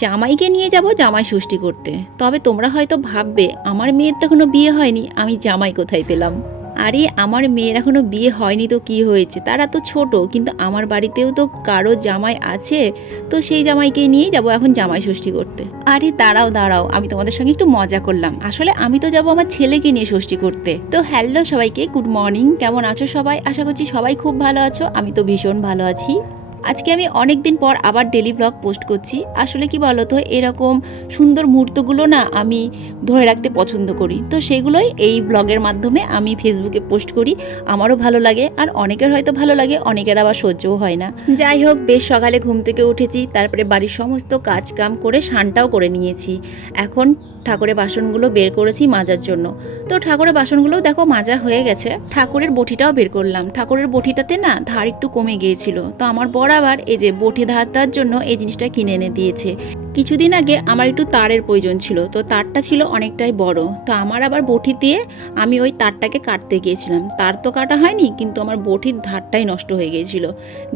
জামাইকে নিয়ে যাব জামাই ষষ্ঠী করতে। তবে তোমরা হয়তো ভাববে আমার মেয়ের তো এখনো বিয়ে হয়নি, আমি জামাই কোথায় পেলাম। আরে আমার মেয়ের এখনো বিয়ে হয়নি তো কি হয়েছে, তারা তো ছোট, কিন্তু আমার বাড়িতেও তো কারো জামাই আছে, তো সেই জামাইকে নিয়েই যাব এখন জামাই ষষ্ঠী করতে। আরে দাঁড়াও দাঁড়াও, আমি তোমাদের সঙ্গে একটু মজা করলাম, আসলে আমি তো যাব আমার ছেলেকে নিয়ে ষষ্ঠী করতে। তো হ্যালো সবাইকে, গুড মর্নিং, কেমন আছো সবাই? আশা করছি সবাই খুব ভালো আছো, আমি তো ভীষণ ভালো আছি। আজকে আমি অনেক দিন পর আবার ডেলি ব্লগ পোস্ট করছি। আসলে কি বলতো, এরকম সুন্দর মুহূর্তগুলো না আমি ধরে রাখতে পছন্দ করি, তো সেগুলোই এই ব্লগের মাধ্যমে আমি ফেসবুকে পোস্ট করি। আমারও ভালো লাগে, আর অনেকের হয়তো ভালো লাগে, অনেকের আবার সহ্যও হয় না। যাই হোক, বেশ সকালে ঘুম থেকে উঠেছি, তারপরে বাড়ির সমস্ত কাজ কাম করে স্নানটাও করে নিয়েছি। এখন ঠাকুরের বাসনগুলো বের করেছি মাজার জন্য। তো ঠাকুরের বাসনগুলো দেখো মাজা হয়ে গেছে। ঠাকুরের বটিটাও বের করলাম। ঠাকুরের বটিটাতে না ধার একটু কমে গিয়েছিল, তো আমার বর আবার এই যে বটি ধারটার জন্য এই জিনিসটা কিনে এনে দিয়েছে। কিছুদিন আগে আমার একটু তারের প্রয়োজন ছিল, তো তারটা ছিল অনেকটাই বড়, তো আমার আবার বটি দিয়ে আমি ওই তারটাকে কাটতে গিয়েছিলাম। তার তো কাটা হয়নি, কিন্তু আমার বটির ধারটাই নষ্ট হয়ে গিয়েছিল,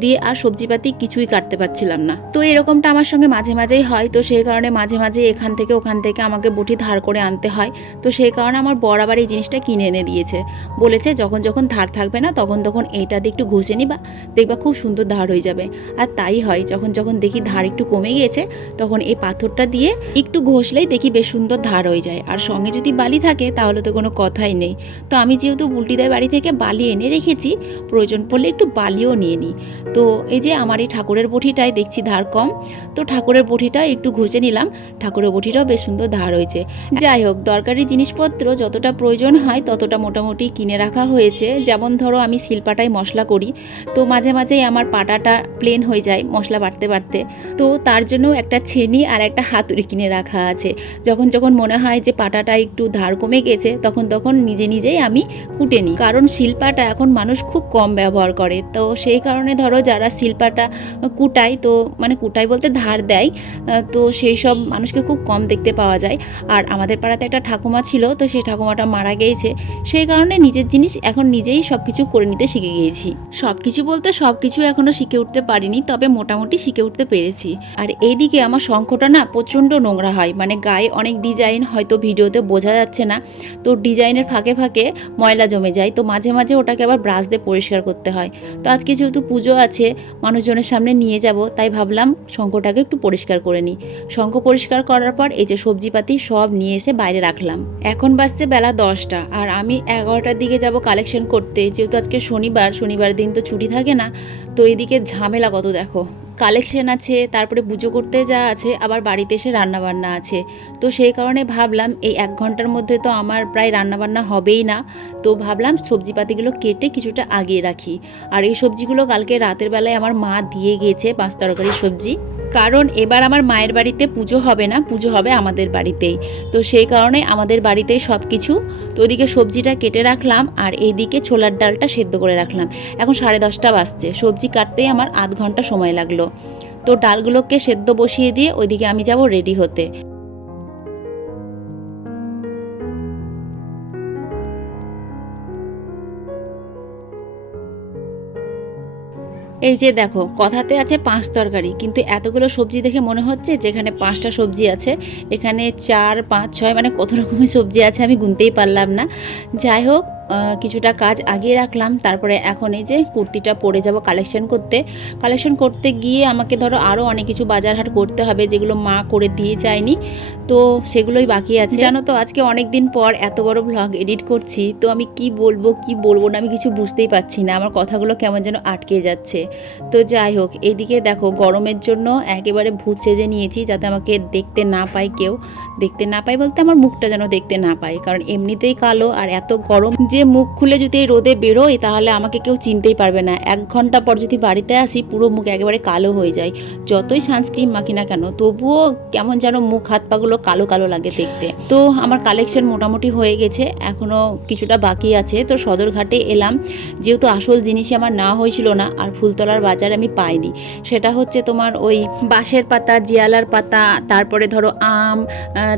দিয়ে আর সবজিপাতি কিছুই কাটতে পারছিলাম না। তো এরকমটা আমার সঙ্গে মাঝে মাঝেই হয়, তো সেই কারণে মাঝে মাঝে এখান থেকে ওখান থেকে আমাকে বটি ধার করে আনতে হয়। তো সেই কারণে আমার বর আবার এই জিনিসটা কিনে এনে দিয়েছে। বলেছে যখন যখন ধার থাকবে না তখন তখন এইটা দিয়ে একটু ঘষে নিবা, দেখবা খুব সুন্দর ধার হয়ে যাবে। আর তাই হয়, যখন যখন দেখি ধার একটু কমে গিয়েছে তখন এই পাথরটা দিয়ে একটু ঘষলেই দেখি বেশ সুন্দর ধার হয়ে যায়। আর সঙ্গে যদি বালি থাকে তাহলে তো কোনো কথাই নেই। তো আমি যেহেতু বুলটিদার বাড়ি থেকে বালি এনে রেখেছি, প্রয়োজন পড়লে একটু বালিও নিয়ে নিই। তো এই যে আমার এই ঠাকুরের বটিটায় দেখছি ধার কম, তো ঠাকুরের বটিটা একটু ঘষে নিলাম। ঠাকুরের বটিটাও বেশ সুন্দর ধার হয়েছে। যাই হোক, দরকারি জিনিসপত্র যতটা প্রয়োজন হয় ততটা মোটামুটি কিনে রাখা হয়েছে। যেমন ধরো আমি শিলপাটায় মশলা করি, তো মাঝে মাঝেই আমার পাটাটা প্লেন হয়ে যায় মশলা বাটতে বাটতে, তো তার জন্য একটা ছেনি আর একটা হাতুড়ি কিনে রাখা আছে। যখন যখন মনে হয় যে পাটাটা একটু ধার কমে গেছে তখন তখন নিজে নিজেই আমি কুটে নিই, কারণ শিলপাটা এখন মানুষ খুব কম ব্যবহার করে। তো সেই কারণে ধরো যারা শিলপাটা কুটায়, তো মানে কুটাই বলতে ধার দেয়, তো সেই সব মানুষকে খুব কম দেখতে পাওয়া যায়। আর আমাদের পাড়াতে একটা ঠাকুমা ছিল, তো সেই ঠাকুমাটা মারা গিয়েছে, সেই কারণে নিজের জিনিস এখন নিজেই সব কিছু করে নিতে শিখে গিয়েছি। সব কিছু বলতে সব কিছু এখনও শিখে উঠতে পারিনি, তবে মোটামুটি শিখে উঠতে পেরেছি। আর এইদিকে আমার শঙ্খটা না প্রচণ্ড নোংরা হয়, মানে গায়ে অনেক ডিজাইন, হয়তো ভিডিওতে বোঝা যাচ্ছে না, তো ডিজাইনের ফাঁকে ফাঁকে ময়লা জমে যায়, তো মাঝে মাঝে ওটাকে আবার ব্রাশ দিয়ে পরিষ্কার করতে হয়। তো আজকে যেহেতু পুজো আছে, মানুষজনের সামনে নিয়ে যাব, তাই ভাবলাম শঙ্খটাকে একটু পরিষ্কার করে নিই। শঙ্খ পরিষ্কার করার পর এই যে সবজিপাতি সব নিয়ে এসে বাইরে রাখলাম। এখন বাজছে বেলা 10টা, আর আমি 11টার দিকে যাব কালেকশন করতে, যেহেতু আজকে শনিবার দিন তো ছুটি থাকে না। তো এইদিকে ঝামেলা কত দেখো, কালেকশন আছে, তারপরে পুজো করতে যা আছে, আবার বাড়িতে এসে রান্নাবান্না আছে। তো সেই কারণে ভাবলাম এই 1 ঘন্টার মধ্যে তো আমার প্রায় রান্নাবান্না হবেই না, তো ভাবলাম সবজিপাতিগুলো কেটে কিছুটা আগিয়ে রাখি। আর এই সবজিগুলো কালকে রাতের বেলায় আমার মা দিয়ে গিয়েছে, 5 তরকারির সবজি, কারণ এবার আমার মায়ের বাড়িতে পুজো হবে না, পুজো হবে আমাদের বাড়িতেই। তো সেই কারণে আমাদের বাড়িতেই সব কিছু। তো ওদিকে সবজিটা কেটে রাখলাম, আর এইদিকে ছোলার ডালটা সেদ্ধ করে রাখলাম। এখন 10:30 বাজছে, সবজি কাটতেই আমার আধ ঘন্টা সময় লাগলো। তো ডালগুলোকে সেদ্ধ বসিয়ে দিয়ে ওইদিকে আমি যাব রেডি হতে। এই যে দেখো, কথাতে আছে 5 তরকারি, কিন্তু এতগুলো সবজি দেখে মনে হচ্ছে যেখানে 5টা সবজি আছে, এখানে 4, 5, 6 মানে কত রকমের সবজি আছে আমি গুনতেই পারলাম না। যাই হোক, কিছুটা কাজ আগিয়ে রাখলাম, তারপরে এখন এই যে কুর্তিটা পরে যাব কালেকশন করতে গিয়ে আমাকে ধরো আরও অনেক কিছু বাজার হাট করতে হবে, যেগুলো মা করে দিয়ে যায়নি, তো সেগুলোই বাকি আছে। জানো তো, আজকে অনেক দিন পর এত বড় ব্লগ এডিট করছি, তো আমি কি বলবো না আমি কিছু বুঝতেই পারছি না, আমার কথাগুলো কেমন যেন আটকে যাচ্ছে। তো যাই হোক, এইদিকে দেখো গরমের জন্য একেবারে ভূত সেজে নিয়েছি, যাতে আমাকে দেখতে না পায় কেউ। দেখতে না পায় বলতে আমার মুখটা যেন দেখতে না পায়, কারণ এমনিতেই কালো, আর এত গরম যে মুখ খুলে যদি এই রোদে বেরোই তাহলে আমাকে কেউ চিনতেই পারবে না। 1 ঘন্টা পর যদি বাড়িতে আসি পুরো মুখ একেবারে কালো হয়ে যায়, যতই সানস্ক্রিন মাখি না কেন তবুও কেমন যেন মুখ হাত পাগুলো কালো কালো লাগে দেখতে। তো আমার কালেকশন মোটামুটি হয়ে গেছে, এখনও কিছুটা বাকি আছে। তো সদরঘাটে এলাম, যেহেতু আসল জিনিসই আমার না হয়েছিল না, আর ফুলতলার বাজার আমি পাইনি। সেটা হচ্ছে তোমার ওই বাঁশের পাতা, জিয়ালার পাতা, তারপরে ধরো আম,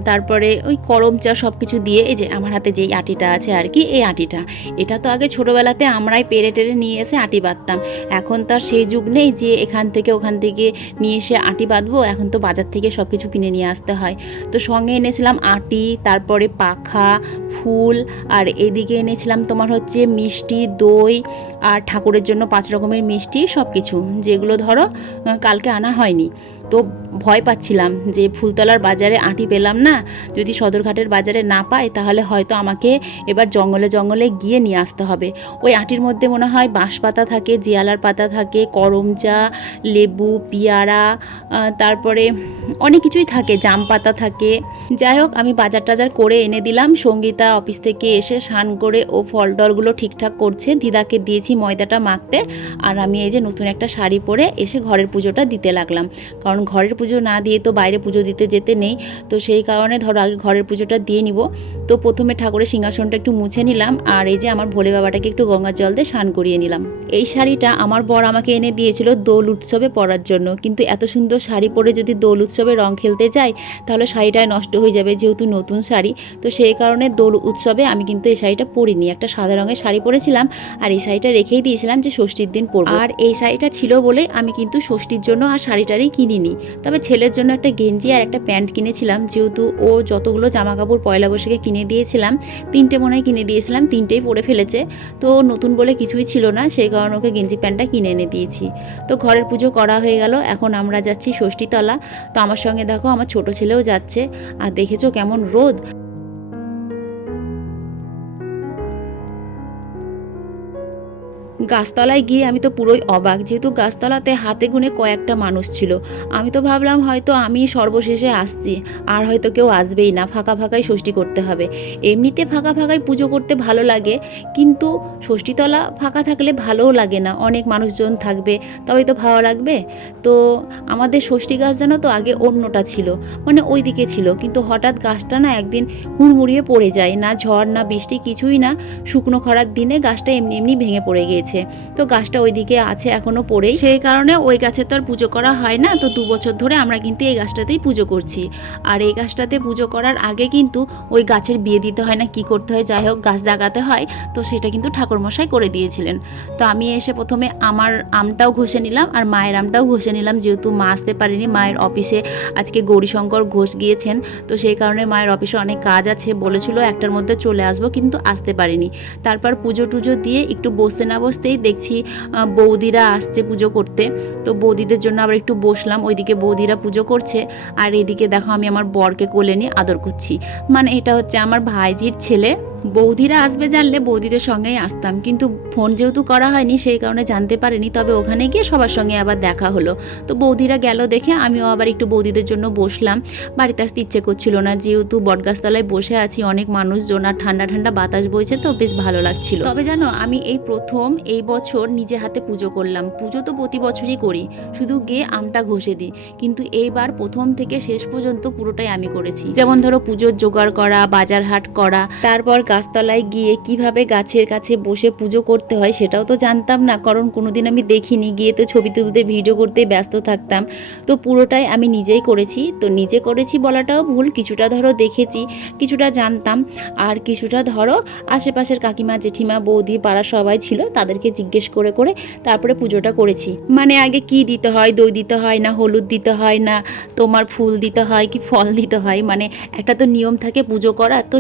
তারপরে ওই করম চা সব কিছু দিয়ে, এই যে আমার হাতে যেই আটিটা আছে আর কি, এই আটিটা, এটা তো আগে ছোটোবেলাতে আমরাই পেরে টেরে নিয়ে এসে আটি বাঁধতাম। এখন তার সেই যুগ নেই যে এখান থেকে ওখান থেকে নিয়ে এসে আটি বাঁধবো, এখন তো বাজার থেকে সব কিছু কিনে নিয়ে আসতে হয়। তো সঙ্গে এনেছিলাম আটি, তারপরে পাখা, ফুল, আর এদিকে এনেছিলাম তোমার হচ্ছে মিষ্টি, দই, আর ঠাকুরের জন্য 5 রকমের মিষ্টি, সব কিছু যেগুলো ধরো কালকে আনা হয়নি। তো ভয় পাচ্ছিলাম যে ফুলতলার বাজারে আটি পেলাম না, যদি সদরঘাটের বাজারে না পাই তাহলে হয়তো আমাকে এবার জঙ্গলে জঙ্গলে গিয়ে নিয়ে আসতে হবে। ওই আটির মধ্যে মনে হয় বাঁশ পাতা থাকে, জিয়ালার পাতা থাকে, করম চা, লেবু, পেয়ারা, তারপরে অনেক কিছুই থাকে, জাম পাতা থাকে। যাই হোক, আমি বাজার টাজার করে এনে দিলাম। সঙ্গীতা অফিস থেকে এসে স্নান করে ও ফল টলগুলো ঠিকঠাক করছে, দিদাকে দিয়েছি ময়দাটা মাখতে। আর আমি এই যে নতুন একটা শাড়ি পরে এসে ঘরের পুজোটা দিতে লাগলাম, কারণ ঘরের পুজো না দিয়ে তো বাইরে পুজো দিতে যেতে নেই। তো সেই কারণে ধরো আগে ঘরের পুজোটা দিয়ে নিব। তো প্রথমে ঠাকুরের সিংহাসনটা একটু মুছে নিলাম, আর এই যে আমার ভোলে বাবাটাকে একটু গঙ্গার জল দিয়ে স্নান করিয়ে নিলাম। এই শাড়িটা আমার বর আমাকে এনে দিয়েছিল দোল উৎসবে পরার জন্য, কিন্তু এত সুন্দর শাড়ি পরে যদি দোল উৎসবে রং খেলতে যাই তাহলে শাড়িটায় নষ্ট হয়ে যাবে, যেহেতু নতুন শাড়ি। তো সেই কারণে দোল উৎসবে আমি কিন্তু এই শাড়িটা পরিনি, একটা সাদা রঙের শাড়ি পরেছিলাম, আর এই শাড়িটা রেখেই দিয়েছিলাম যে ষষ্ঠীর দিন পরবো। আর এই শাড়িটা ছিল বলে আমি কিন্তু ষষ্ঠীর জন্য আর শাড়িটারি কিনিনি, তবে ছেলের জন্য একটা গেঞ্জি আর একটা প্যান্ট কিনেছিলাম, যেহেতু ও যতগুলো জামা কাপড় পয়লা বৈশাখে কিনে দিয়েছিলাম, 3টে মনে হয় কিনে দিয়েছিলাম, 3টেই পরে ফেলেছে। তো নতুন বলে কিছুই ছিল না, সেই কারণে ওকে গেঞ্জি প্যান্টটা কিনে এনে দিয়েছি। তো ঘরের পুজো করা হয়ে গেল, এখন আমরা যাচ্ছি ষষ্ঠীতলা। তো আমার সঙ্গে দেখো আমার ছোট ছেলেও যাচ্ছে, আর দেখেছো কেমন রোদ। গাছতলায় গিয়ে আমি তো পুরোই অবাক, যেহেতু গাছতলাতে হাতে গুনে কয়েকটা মানুষ ছিল। আমি তো ভাবলাম হয়তো আমি সর্বশেষে আসছি, আর হয়তো কেউ আসবেই না, ফাঁকা ফাঁকাই ষষ্ঠী করতে হবে। এমনিতে ফাঁকা ফাঁকাই পুজো করতে ভালো লাগে, কিন্তু ষষ্ঠীতলা ফাঁকা থাকলে ভালোও লাগে না, অনেক মানুষজন থাকবে তবেই তো ভালো লাগবে। তো আমাদের ষষ্ঠী গাছ জানো তো আগে অন্যটা ছিল, মানে ওই দিকে ছিল, কিন্তু হঠাৎ গাছটা না একদিন হুড়মুড়িয়ে পড়ে যায়, না ঝড় না বৃষ্টি কিছুই না, শুকনো খরার দিনে গাছটা এমনি এমনি ভেঙে পড়ে গিয়েছে। তো গাছটা ওইদিকে আছে এখনো পড়েই, সেই কারণে ওই গাছে তো আর পুজো করা হয় না। তো 2 বছর ধরে আমরা কিন্তু এই গাছটাতেই পুজো করছি। আর এই গাছটাতে পুজো করার আগে কিন্তু ওই গাছের বিয়ে দিতে হয় না কি করতে হয়, যাই হোক গাছ জাগাতে হয়, তো সেটা কিন্তু ঠাকুরমশাই করে দিয়েছিলেন। তো আমি এসে প্রথমে আমার আমটাও ঘষে নিলাম, আর মায়ের আমটাও ঘষে নিলাম, যেহেতু মা আসতে পারেনি, মায়ের অফিসে আজকে গৌরীশঙ্কর ঘোষ গিয়েছেন। তো সেই কারণে মায়ের অফিসে অনেক কাজ আছে, বলেছিল 1টার মধ্যে চলে আসবো, কিন্তু আসতে পারিনি। তারপর পুজো টুজো দিয়ে একটু বসতে না বসতেই দেখছি বৌদিরা আসছে পুজো করতে। তো বৌদিদের জন্য আবার একটু বসলাম, ওইদিকে বৌদিরা পুজো করছে, আর এদিকে দেখো আমি আমার বরকে কোলে নিয়ে আদর করছি, মানে এটা হচ্ছে আমার ভাইজির ছেলে। বৌদিরা আসবে জানলে বৌদিদের সঙ্গেই আসতাম, কিন্তু ফোন যেহেতু করা হয়নি সেই কারণে জানতে পারিনি। তবে ওখানে গিয়ে সবার সঙ্গে আবার দেখা হলো। তো বৌদিরা গেল দেখে আমিও আবার একটু বৌদিদের জন্য বসলাম। বাড়িতে আসতে ইচ্ছে করছিল না, যেহেতু বটগাছতলায় বসে আছি, অনেক মানুষজন, আর ঠান্ডা ঠান্ডা বাতাস বইছে, তো বেশ ভালো লাগছিল। তবে জানো, আমি এই প্রথম এই বছর নিজে হাতে পুজো করলাম। পুজো তো প্রতি বছরই করি, শুধু গিয়ে আমটা ঘষে দিই, কিন্তু এইবার প্রথম থেকে শেষ পর্যন্ত পুরোটাই আমি করেছি। যেমন ধরো পুজোর জোগাড় করা, বাজার হাট করা, তারপর গাছতলায় গিয়ে কিভাবে গাছের কাছে বসে পুজো করতে হয় সেটাও তো জানতাম না, কারণ কোনোদিন আমি দেখিনি, গিয়ে তো ছবি তুলতে ভিডিও করতে ব্যস্ত থাকতাম। তো পুরোটাই আমি নিজেই করেছি। তো নিজে করেছি বলাটাও ভুল, কিছুটা ধরো দেখেছি, কিছুটা জানতাম, আর কিছুটা ধরো আশেপাশের কাকিমা, জেঠিমা, বৌদি, পাড়া সবাই ছিল, তাদেরকে জিজ্ঞেস করে করে তারপরে পুজোটা করেছি। মানে আগে কি দিতে হয়, দই দিতে হয় না হলুদ দিতে হয় না তোমার ফুল দিতে হয় কি ফল দিতে হয়, মানে একটা তো নিয়ম থাকে পুজো করা, তো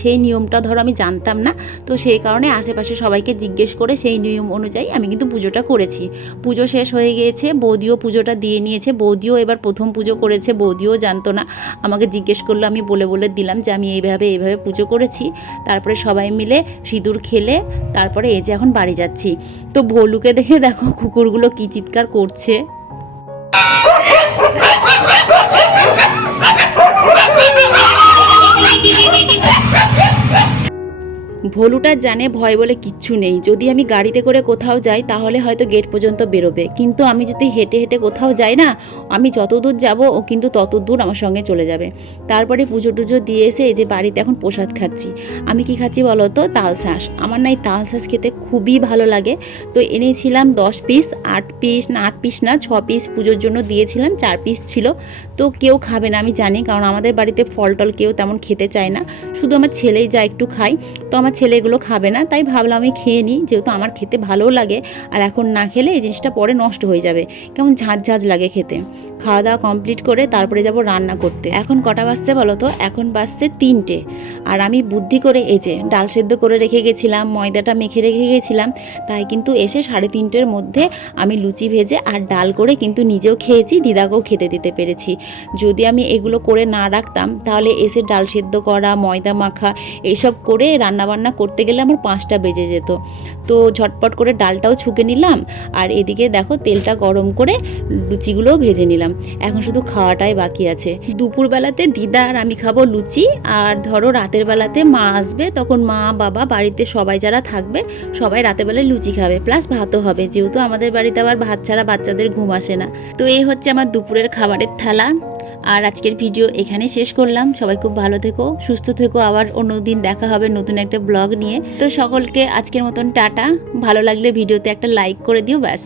সেই নিয়মটা ধরো আমি জানতাম না। তো সেই কারণে আশেপাশে সবাইকে জিজ্ঞেস করে সেই নিয়ম অনুযায়ী আমি কিন্তু পুজোটা করেছি। পুজো শেষ হয়ে গিয়েছে, বৌদিও পুজোটা দিয়ে নিয়েছে, বৌদিও এবার প্রথম পুজো করেছে, বৌদিও জানতো না, আমাকে জিজ্ঞেস করলো, আমি বলে বলে দিলাম যে আমি এইভাবে পুজো করেছি। তারপরে সবাই মিলে সিঁদুর খেলে তারপরে এই যে এখন বাড়ি যাচ্ছি। তো ভোলুকে দেখে দেখো কুকুরগুলো কি চিৎকার করছে। ভোলুটার জানে ভয় বলে কিচ্ছু নেই। যদি আমি গাড়িতে করে কোথাও যাই তাহলে হয়তো গেট পর্যন্ত বেরোবে, কিন্তু আমি যদি হেঁটে হেঁটে কোথাও যাই না, আমি যত দূর যাব ও কিন্তু তত দূর আমার সঙ্গে চলে যাবে। তারপরে পুজো টুজো দিয়ে এসে এই যে বাড়িতে এখন প্রসাদ খাচ্ছি। আমি কি খাচ্ছি বলো তো? তালশাঁস। আমার না এই তালশাঁস খেতে খুবই ভালো লাগে। তো এনেছিলাম 10 পিস, 8 পিস না 8 পিস না 6 পিস পুজোর জন্য দিয়েছিলাম, 4 পিস ছিল। তো কেউ খাবে না আমি জানি, কারণ আমাদের বাড়িতে ফল টল কেউ তেমন খেতে চায় না, শুধু আমার ছেলেই যা একটু খায়। তো আমার ছেলে এগুলো খাবে না, তাই ভাবলাম আমি খেয়ে নিই, যেহেতু আমার খেতে ভালোও লাগে। আর এখন না খেলে এই জিনিসটা পরে নষ্ট হয়ে যাবে, কেমন ঝাঁঝ ঝাঁঝ লাগে খেতে। খাওয়া দাওয়া কমপ্লিট করে তারপরে যাব রান্না করতে। এখন কটা বাজছে বলো তো? এখন বাজছে 3টে। আর আমি বুদ্ধি করে এই যে ডাল সেদ্ধ করে রেখে গেছিলাম, ময়দাটা মেখে রেখে গেছিলাম, তাই কিন্তু এসে 3:30-এর মধ্যে আমি লুচি ভেজে আর ডাল করে কিন্তু নিজেও খেয়েছি, দিদাকেও খেতে দিতে পেরেছি। যদি আমি এগুলো করে না রাখতাম তাহলে এসে ডাল সেদ্ধ করা, ময়দা মাখা এইসব করে রান্নাবান্না করতে গেলে আমার 5টা বেজে যেত। তো ঝটপট করে ডালটাও ছুঁকে নিলাম, আর এদিকে দেখো তেলটা গরম করে লুচিগুলোও ভেজে নিলাম। এখন শুধু খাওয়াটাই বাকি আছে। দুপুরবেলাতে দিদা আর আমি খাবো লুচি, আর ধরো রাতের বেলাতে মা আসবে, তখন মা বাবা বাড়িতে সবাই যারা থাকবে সবাই রাতের বেলায় লুচি খাবে, প্লাস ভাতও হবে, যেহেতু আমাদের বাড়িতে আবার ভাত ছাড়া বাচ্চাদের ঘুম আসে না। তো এই হচ্ছে আমার দুপুরের খাবারের থালা। আর আজকের ভিডিও এখানেই শেষ করলাম। সবাই খুব ভালো থেকো, সুস্থ থেকো, আবার অন্যদিন দেখা হবে নতুন একটা ব্লগ নিয়ে। তো সকলকে আজকের মতন টাটা। ভালো লাগলে ভিডিওতে একটা লাইক করে দিও, ব্যাস।